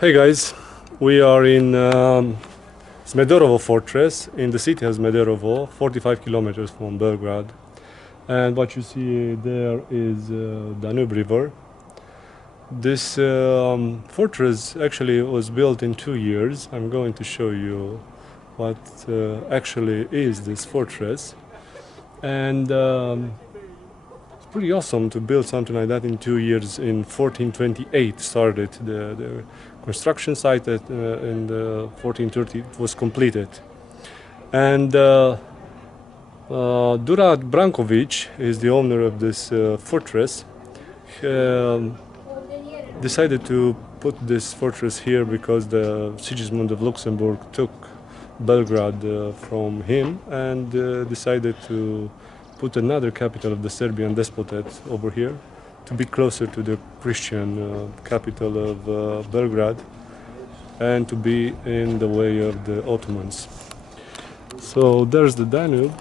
Hey guys, we are in Smedorovo fortress in the city of Smedorovo, 45 kilometers from Belgrade. And what you see there is Danube River. This fortress actually was built in 2 years. I'm going to show you what actually is this fortress. And it's pretty awesome to build something like that in 2 years. In 1428 started the construction site in 1430 it was completed. And Durat Brankovic is the owner of this fortress. Decided to put this fortress here because the Sigismund of Luxembourg took Belgrade from him and decided to put another capital of the Serbian Despotate over here to be closer to the Christian capital of Belgrade and to be in the way of the Ottomans. So there's the Danube.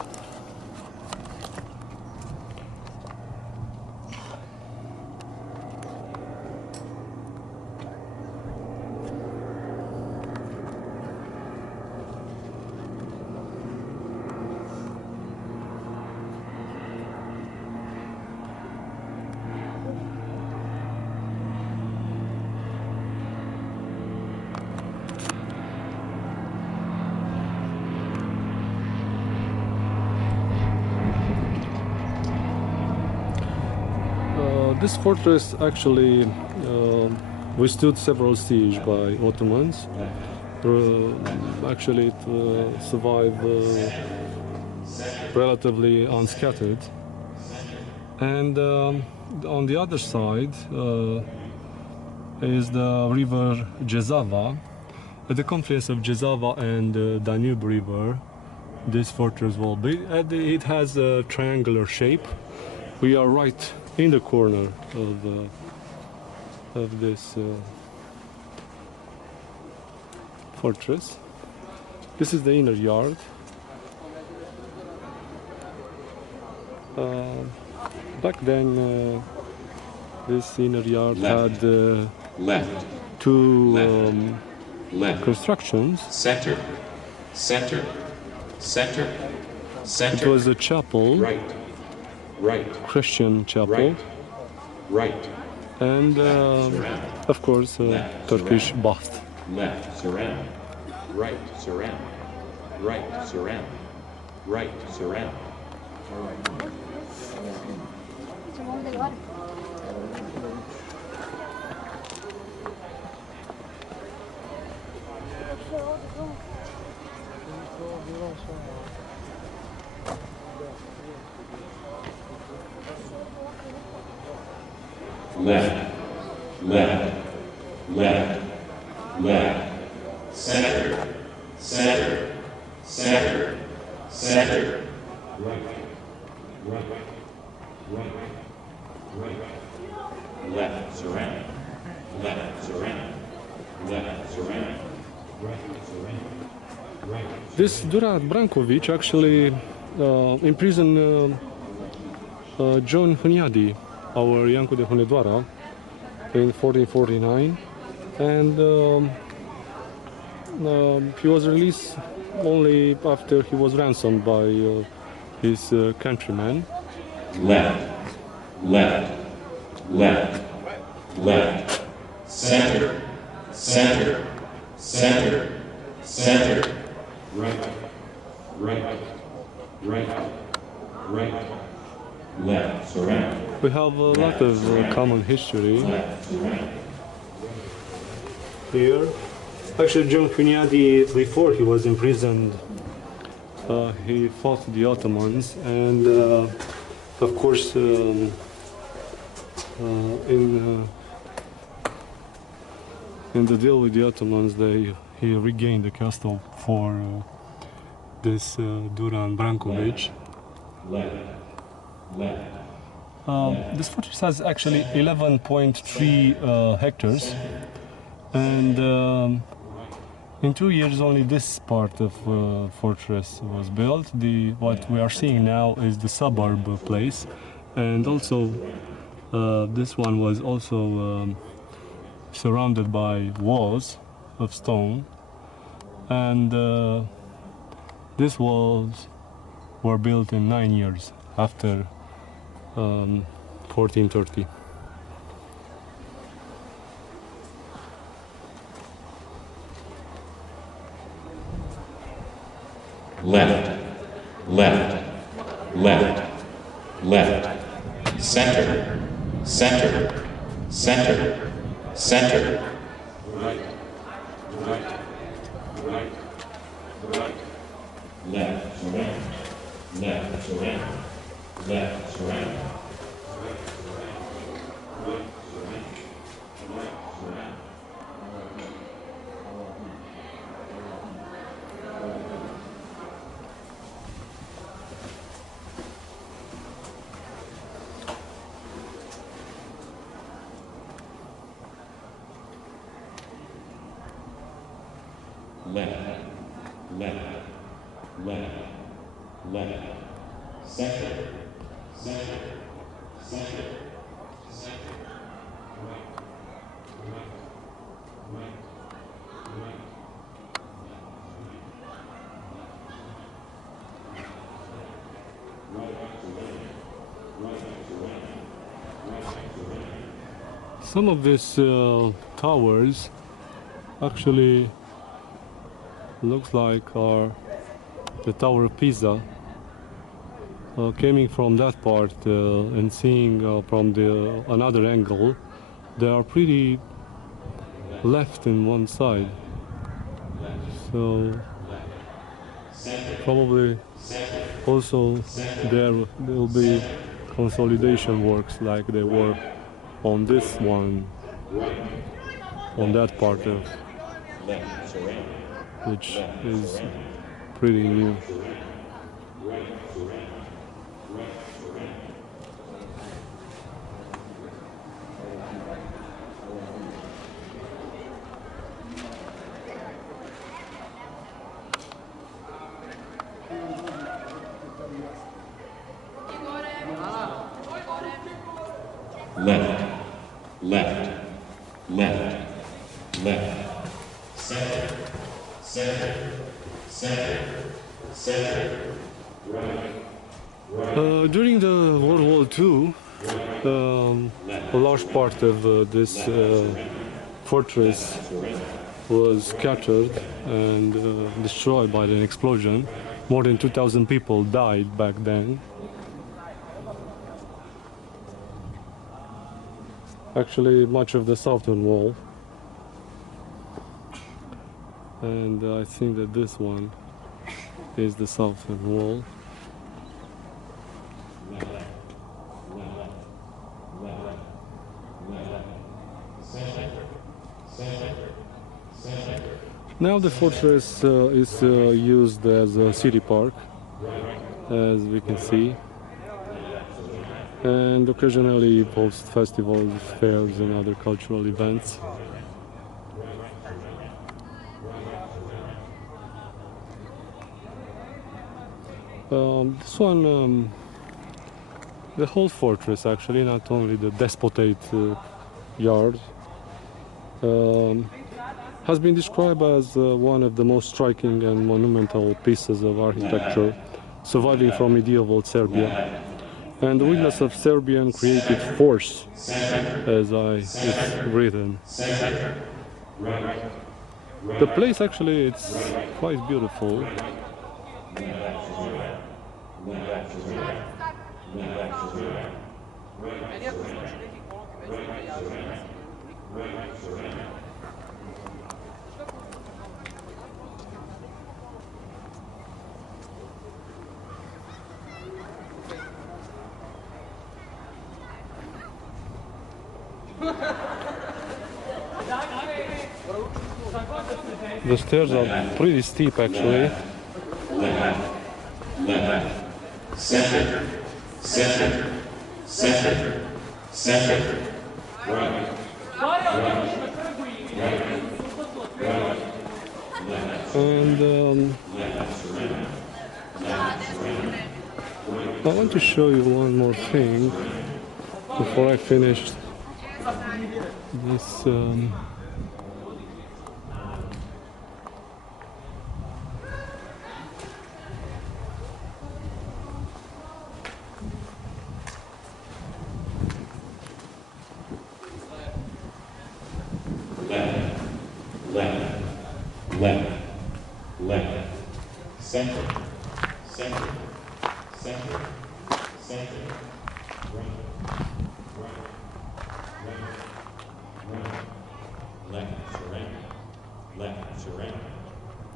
This fortress actually withstood several sieges by Ottomans. Actually, it survived relatively unscattered. And on the other side is the river Jezava. At the confluence of Jezava and Danube River, this fortress will be. It has a triangular shape. We are right in the corner of this fortress. This is the inner yard. Back then, this inner yard had two constructions. Center. It was a chapel. Right. Christian chapel. Right. And of course Turkish bath. Left. Surround. Right. Surround. Right. Surround. Right. Surround. Left. Center. Right. Left. Surround. Left. Surround. Left. Surround. Right. This Durat Brankovic actually imprisoned John Hunyadi, our Iancu de Hunedoara, in 1449, and he was released only after he was ransomed by his countrymen. Left. Center. Right. Left. Surround. We have a lot of common history here. Actually, John Hunyadi, before he was imprisoned, he fought the Ottomans, and of course, in the deal with the Ottomans, he regained the castle for this Duran Brankovic. This fortress has actually 11.3 hectares, and in 2 years only this part of fortress was built. What we are seeing now is the suburb place, and also this one was also surrounded by walls of stone, and these walls were built in 9 years after 1430. Left, left, left, left, center, center, center, center, right, right, right, right, left, surround, left, surround, left, surround, right, surround, right, surround, right, surround. Left, left, left, left, center, center, center, center, right, right, right, right. Some of these towers actually looks like are the Tower of Pisa. Coming from that part and seeing from the another angle, they are pretty left in one side. So probably also there will be consolidation works like they were on this one, on that part of, which is pretty new. Left, left, left, left, center, center, center, center, right. During the World War II, a large part of this fortress was scattered and destroyed by an explosion. More than 2,000 people died back then. Actually, much of the southern wall, and I think that this one is the southern wall. Now the fortress is used as a city park, as we can see, and occasionally hosts festivals, fairs and other cultural events. This one, the whole fortress actually, not only the Despotate yard, has been described as one of the most striking and monumental pieces of architecture surviving from medieval Serbia, and the witness of Serbian creative force, as it's written. The place actually, it's quite beautiful. The stairs are pretty steep actually. Left, left, center, center, center, center, right, right, right, And I want to show you one more thing before I finish This left, left, left, left, center, center, center, center, right, right, right, right, left, surrender, left, surrender,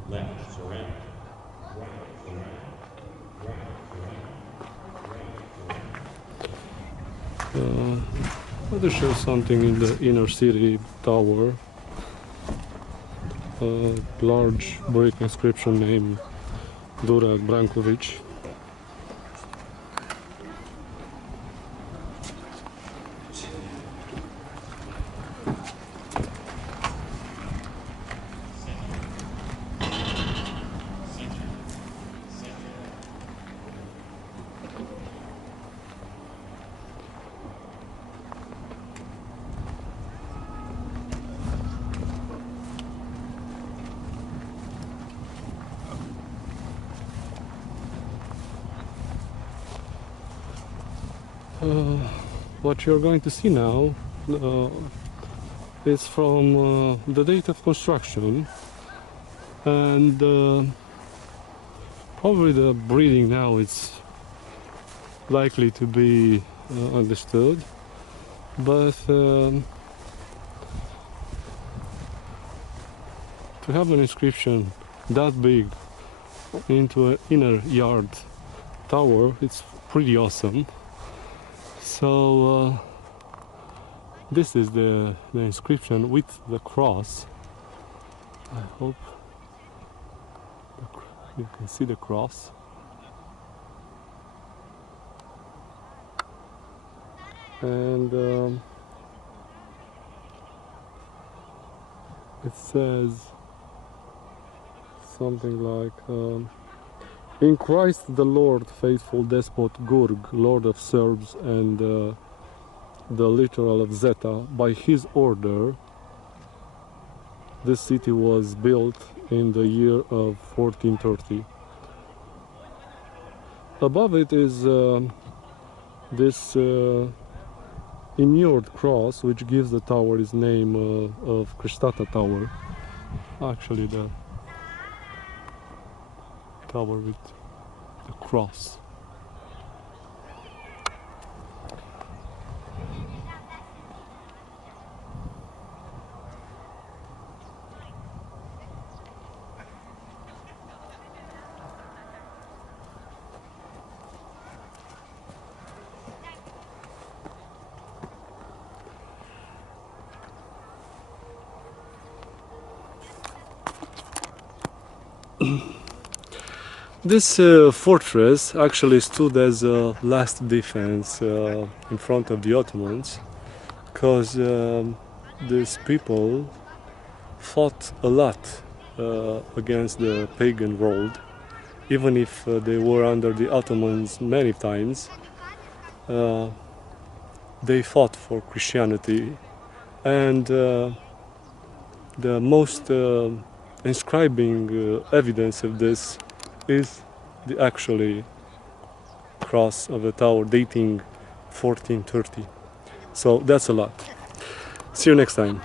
left, surrender, right, surrender, right, surrender, right, surrender. let us show something in the inner city tower. A large brick inscription named Durad Brankovic. What you're going to see now is from the date of construction, and probably the breeding now is likely to be understood, but to have an inscription that big into an inner yard tower, it's pretty awesome. So this is the inscription with the cross. I hope you can see the cross. And it says something like in Christ the Lord, faithful despot Gurg, Lord of Serbs and the littoral of Zeta, by his order this city was built in the year of 1430. Above it is this immured cross, which gives the tower its name of Kristata Tower. Actually the tower with the cross. This fortress actually stood as a last defense in front of the Ottomans, because these people fought a lot against the pagan world. Even if they were under the Ottomans many times, they fought for Christianity, and the most inscribing evidence of this is the actually cross of the tower dating 1430. So that's a lot. See you next time.